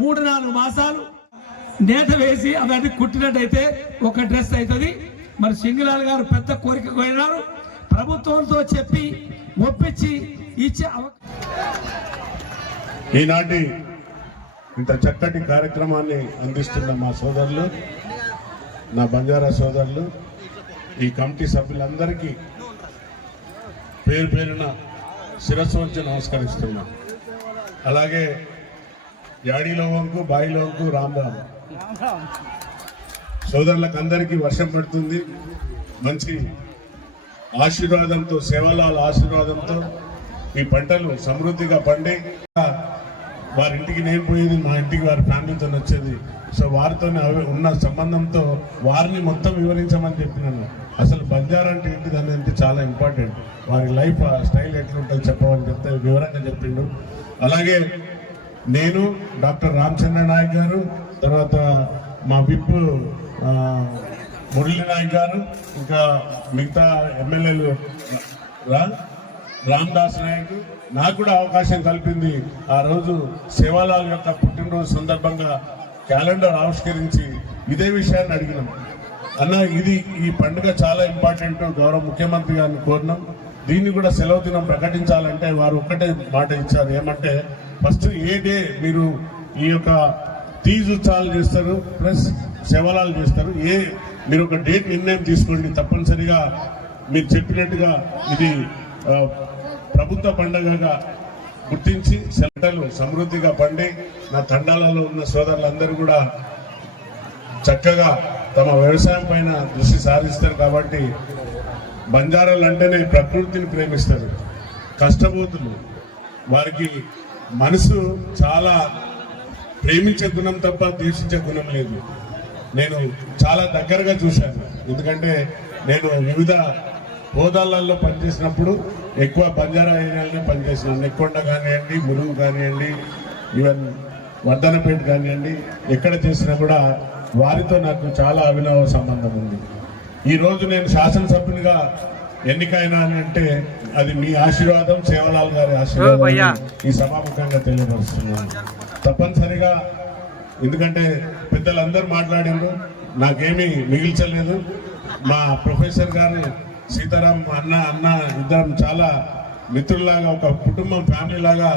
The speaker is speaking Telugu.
మూడు నాలుగు మాసాలు నేత వేసి అవన్నీ కుట్టినట్టయితే ఒక డ్రెస్ అవుతుంది. మరి సింగిలాల్ గారు పెద్ద కోరిక కోరినారు. ప్రభుత్వంతో చెప్పి ఒప్పించి ఇచ్చే అవకాశం ఈనాటి ఇంత చక్కటి కార్యక్రమాన్ని అందిస్తున్న మా సోదరులు నా బంజారా సోదరులు ఈ కమిటీ సభ్యులందరికీ పేరు పేరున శిరస్సు వంచి నమస్కరిస్తున్నా. అలాగే యాడీలో వంకు బాయిలో వంకు రామ్ రామ్ సోదరులకు అందరికీ వర్షం పడుతుంది. మంచి ఆశీర్వాదంతో సేవలాల ఆశీర్వాదంతో ఈ పంటలు సమృద్ధిగా పండి వారి ఇంటికి నేను పోయేది మా ఇంటికి వారి ఫ్యామిలీతో వచ్చేది. సో వారితో ఉన్న సంబంధంతో వారిని మొత్తం వివరించమని చెప్పినాను. అసలు బంజారా అంటే ఏంటిది అనేది చాలా ఇంపార్టెంట్. వారి లైఫ్ స్టైల్ ఎట్లుంటుంది చెప్పమని చెప్తే వివరంగా చెప్పిండు. అలాగే నేను డాక్టర్ రామచంద్ర నాయక్ గారు తర్వాత మా విప్ మురళీ నాయక్ గారు ఇంకా మిగతా ఎమ్మెల్యేలు రా రామ్ దాస్ నాయక్ నాకు కూడా అవకాశం కల్పింది. ఆ రోజు సేవాలాల్ యొక్క పుట్టినరోజు సందర్భంగా క్యాలెండర్ ఆవిష్కరించి ఇదే విషయాన్ని అడిగినాం. అన్న ఇది ఈ పండుగ చాలా ఇంపార్టెంట్ గౌరవ ముఖ్యమంత్రి గారిని కోరినాం. దీన్ని కూడా సెలవు దినం ప్రకటించాలంటే వారు ఒక్కటే మాట ఇచ్చారు. ఏమంటే ఫస్ట్ ఏ డే మీరు ఈ యొక్క తీజ్ ఉత్సవాలు చేస్తారు ప్లస్ శవలాలు చేస్తారు ఏ మీరు ఒక డేట్ నిర్ణయం తీసుకోండి తప్పనిసరిగా మీరు చెప్పినట్టుగా ఇది ప్రభుత్వ పండుగగా గుర్తించి సెలటలు సమృద్ధిగా పండి నా తండాలలో ఉన్న సోదరులందరూ కూడా చక్కగా తమ వ్యవసాయం పైన దృష్టి సారిస్తారు కాబట్టి బంజారాలు అంటేనే ప్రకృతిని ప్రేమిస్తారు. కష్టపోతులు వారికి మనసు చాలా ప్రేమించే గుణం తప్ప ద్వేషించే గుణం లేదు. నేను చాలా దగ్గరగా చూశాను. ఎందుకంటే నేను వివిధ హోదాలలో పనిచేసినప్పుడు ఎక్కువ బంజారా ఏరియాలనే పనిచేసినాను. నెక్కొండ కానివ్వండి మురుగు కానివ్వండి ఈవెన్ వర్ధనపేట కానివ్వండి ఎక్కడ చేసినా కూడా వారితో నాకు చాలా అవినవ సంబంధం ఉంది. ఈరోజు నేను శాసనసభ్యునిగా ఎన్నికైనా అని అంటే అది మీ ఆశీర్వాదం సేవలాల్ గారి ఆశీర్వాదం ఈ సభాముఖంగా తెలియపరుస్తున్నాను. తప్పనిసరిగా ఎందుకంటే పెద్దలందరూ మాట్లాడిండ్రు నాకేమీ మిగిల్చలేదు. మా ప్రొఫెసర్ గారు సీతారాం అన్న అన్న ఇద్దరం చాలా మిత్రుల్లాగా ఒక కుటుంబం ఫ్యామిలీ లాగా